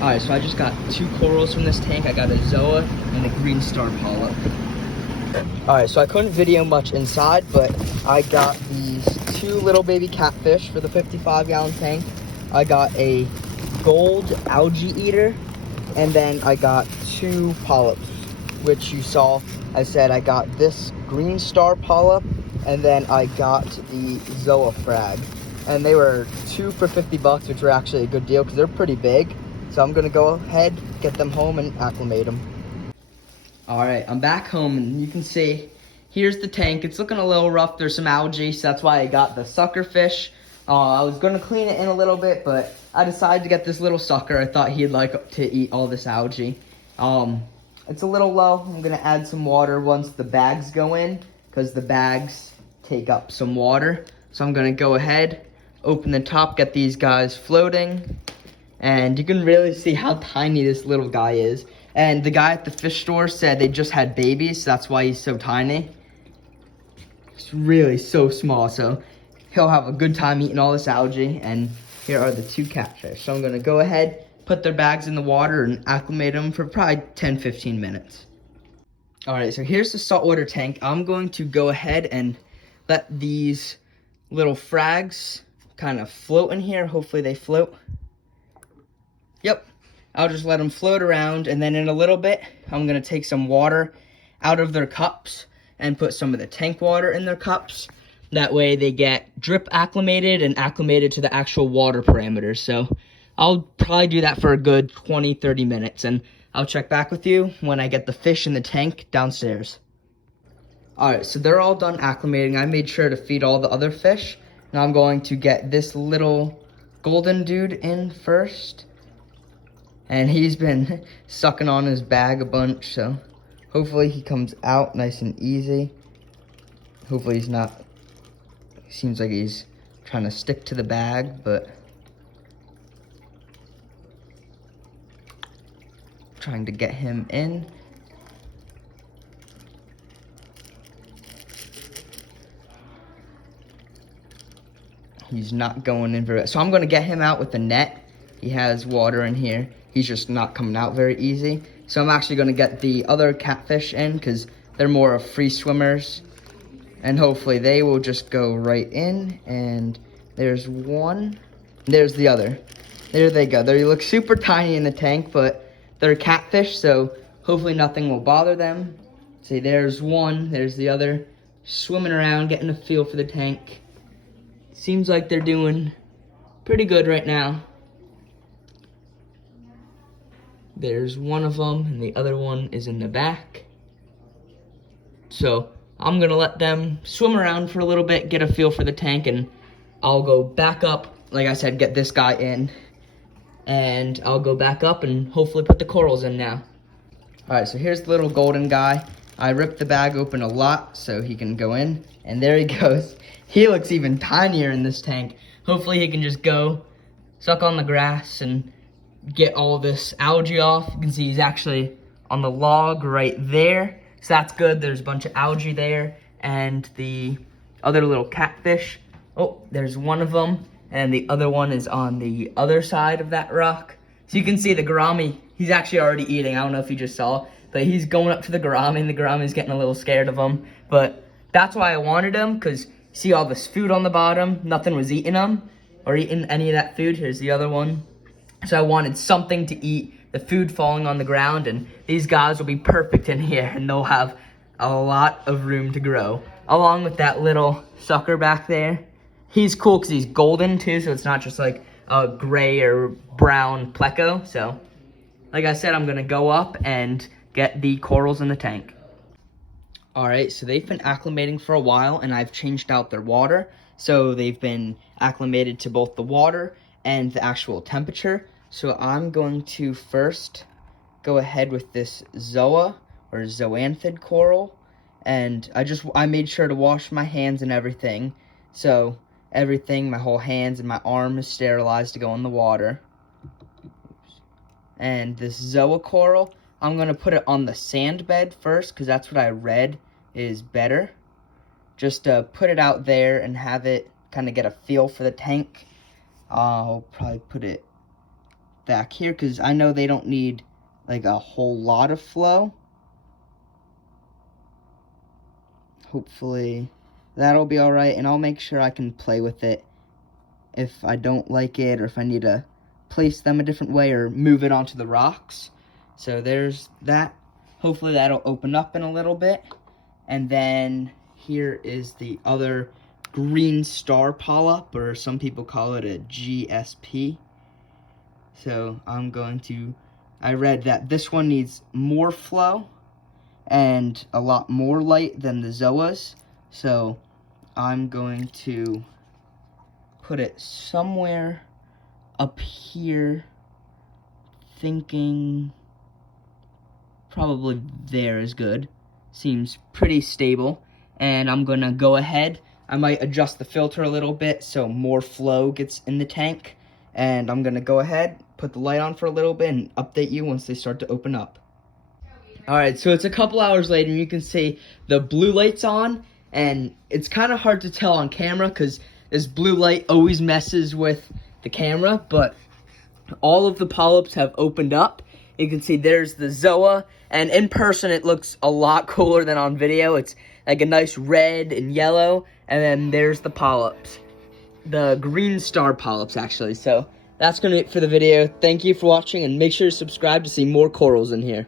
Alright, so I just got 2 corals from this tank. I got a Zoa and a green star polyp. Alright, so I couldn't video much inside, but I got these 2 little baby catfish for the 55-gallon tank. I got a gold algae eater, and then I got 2 polyps, which you saw. I said I got this green star polyp, and then I got the Zoa frag. And they were 2 for 50 bucks, which were actually a good deal because they're pretty big. So I'm gonna go ahead, get them home and acclimate them. All right, I'm back home and you can see, here's the tank. It's looking a little rough. There's some algae, so that's why I got the sucker fish. I was gonna clean it in a little bit, but I decided to get this little sucker. I thought he'd like to eat all this algae. It's a little low. I'm gonna add some water once the bags go in, because the bags take up some water. So I'm gonna go ahead, open the top, get these guys floating. And you can really see how tiny this little guy is. And the guy at the fish store said they just had babies, so that's why he's so tiny. It's really so small, so he'll have a good time eating all this algae. And here are the 2 catfish. So I'm gonna go ahead, put their bags in the water and acclimate them for probably 10-15 minutes. All right, so here's the saltwater tank. I'm going to go ahead and let these little frags kind of float in here. Hopefully they float. Yep, I'll just let them float around, and then in a little bit, I'm gonna take some water out of their cups and put some of the tank water in their cups. That way they get drip acclimated and acclimated to the actual water parameters. So I'll probably do that for a good 20-30 minutes, and I'll check back with you when I get the fish in the tank downstairs. All right, so they're all done acclimating. I made sure to feed all the other fish. Now I'm going to get this little golden dude in first. And he's been sucking on his bag a bunch, so hopefully he comes out nice and easy. Hopefully he's not, seems like he's trying to stick to the bag, but trying to get him in. He's not going in very, so I'm gonna get him out with the net. He has water in here. He's just not coming out very easy. So I'm actually gonna get the other catfish in because they're more of free swimmers. And hopefully they will just go right in. And there's one, there's the other. There they go. They look super tiny in the tank, but they're catfish, so hopefully nothing will bother them. See, there's one, there's the other, swimming around, getting a feel for the tank. Seems like they're doing pretty good right now. There's one of them, and the other one is in the back. So I'm gonna let them swim around for a little bit, get a feel for the tank, and I'll go back up, like I said, get this guy in, and I'll go back up and hopefully put the corals in now. All right, so here's the little golden guy. I ripped the bag open a lot so he can go in, and there he goes. He looks even tinier in this tank. Hopefully he can just go suck on the grass and get all this algae off. You can see he's actually on the log right there. So that's good. There's a bunch of algae there. And the other little catfish. Oh, there's one of them. And the other one is on the other side of that rock. So you can see the gourami, he's actually already eating. I don't know if you just saw, but he's going up to the gourami, and the gourami's getting a little scared of him. But that's why I wanted him, because see all this food on the bottom? Nothing was eating them or eating any of that food. Here's the other one. So I wanted something to eat, the food falling on the ground, and these guys will be perfect in here, and they'll have a lot of room to grow. Along with that little sucker back there. He's cool because he's golden too, so it's not just like a gray or brown pleco. So, like I said, I'm gonna go up and get the corals in the tank. All right, so they've been acclimating for a while, and I've changed out their water. So they've been acclimated to both the water and the actual temperature. So I'm going to first go ahead with this Zoa or zoanthid coral, and I made sure to wash my hands and everything. So everything, my whole hands and my arm is sterilized to go in the water. And this Zoa coral, I'm gonna put it on the sand bed first because that's what I read is better. Just to put it out there and have it kind of get a feel for the tank. I'll probably put it back here because I know they don't need like a whole lot of flow. Hopefully that'll be all right, and I'll make sure I can play with it if I don't like it or if I need to place them a different way or move it onto the rocks. So there's that. Hopefully that'll open up in a little bit. And then here is the other green star polyp, or some people call it a GSP. So I read that this one needs more flow and a lot more light than the zoas. So I'm going to put it somewhere up here, thinking probably there is good. Seems pretty stable. And I'm gonna go ahead. I might adjust the filter a little bit so more flow gets in the tank. And I'm gonna go ahead, put the light on for a little bit, and update you once they start to open up. Alright, so it's a couple hours later, and you can see the blue light's on, and it's kind of hard to tell on camera because this blue light always messes with the camera, but all of the polyps have opened up. You can see there's the zoa, and in person it looks a lot cooler than on video. It's like a nice red and yellow, and then there's the polyps. The green star polyps, actually. So that's going to be it for the video. Thank you for watching, and make sure to subscribe to see more corals in here.